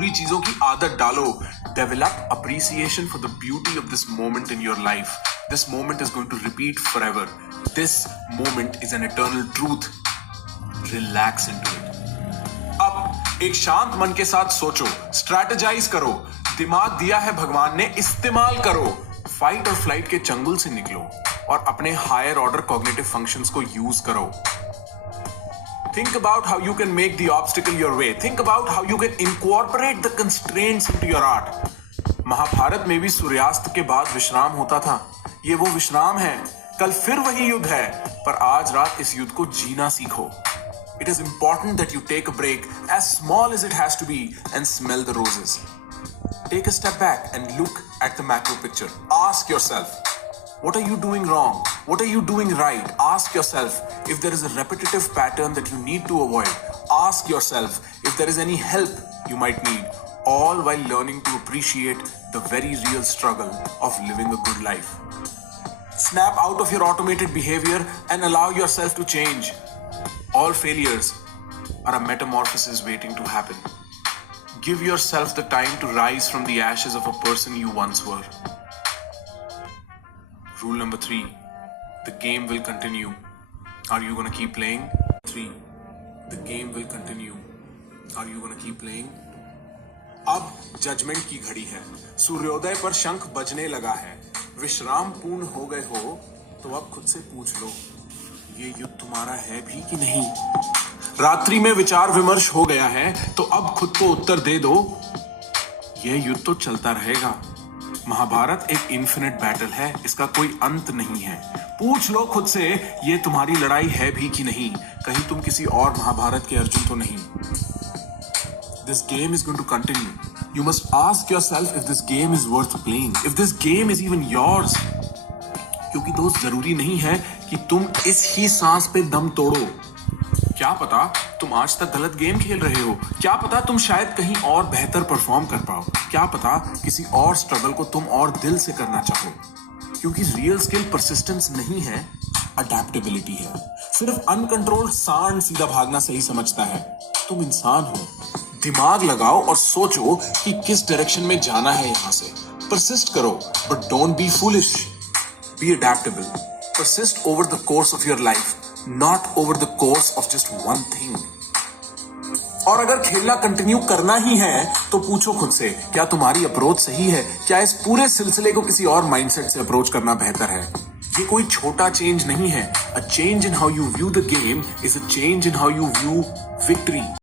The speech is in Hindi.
बुरी चीजों की आदत डालो. Develop appreciation for the beauty of this moment in your life. This moment is going to repeat forever. This moment is an eternal truth. Relax into it. अब एक शांत मन के साथ सोचो, स्ट्रैटेजाइज करो. दिमाग दिया है भगवान ने, इस्तेमाल करो. फाइट और फ्लाइट के चंगुल से निकलो और अपने हायर ऑर्डर कॉग्निटिव फंक्शंस को यूज करो. Think about how you can make the obstacle your way. Think about how you can incorporate the constraints into your art. Mahabharat में भी सूर्यास्त के बाद विश्राम होता था. ये वो विश्राम है. कल फिर वही युद्ध है, पर आज रात इस युद्ध को जीना सीखो. It is important that you take a break, as small as it has to be, and smell the roses. Take a step back and look at the macro picture. Ask yourself, what are you doing wrong? What are you doing right? Ask yourself if there is a repetitive pattern that you need to avoid. Ask yourself if there is any help you might need, all while learning to appreciate the very real struggle of living a good life. Snap out of your automated behavior and allow yourself to change. All failures are a metamorphosis waiting to happen. Give yourself the time to rise from the ashes of a person you once were. Rule number 3, the game will continue. Are you gonna keep playing? 3, the game will continue. Are you gonna keep playing? अब जजमेंट की घड़ी है. सूर्योदय पर शंख बजने लगा है. विश्राम पूर्ण हो गए हो तो अब खुद से पूछ लो, ये युद्ध तुम्हारा है भी कि नहीं? रात्रि में विचार विमर्श हो गया है तो अब खुद को उत्तर दे दो, ये युद्ध तो चलता रहेगा. महाभारत एक इन्फिनिट बैटल है, इसका कोई अंत नहीं है. पूछ लो खुद से, ये तुम्हारी लड़ाई है भी कि नहीं? कहीं तुम किसी और महाभारत के अर्जुन तो नहीं? This game is going to continue. You must ask yourself if this game is worth playing, if this game is even yours. क्योंकि दोस्त जरूरी नहीं है कि तुम इस ही सांस पे दम तोड़ो. क्या पता तुम आज तक गलत गेम खेल रहे हो. क्या पता तुम शायद कहीं और बेहतर परफॉर्म कर पाओ. क्या पता किसी और स्ट्रगल को तुम और दिल से करना चाहो. क्योंकि रियल स्किल परसिस्टेंस नहीं है, अडेप्टेबिलिटी है. सिर्फ अनकंट्रोल्ड सांड सीधा भागना सही समझता है. तुम इंसान हो. दिमाग लगाओ और सोचो कि किस डायरेक्शन में जाना है यहां से. परसिस्ट करो, but don't be foolish. Be adaptable. Persist over the course of your life, not over the course of just one thing. और अगर खेलना कंटिन्यू करना ही है तो पूछो खुद से, क्या तुम्हारी अप्रोच सही है? क्या इस पूरे सिलसिले को किसी और माइंडसेट से अप्रोच करना बेहतर है? ये कोई छोटा चेंज नहीं है. A change in how you view the game is a change in how you view victory.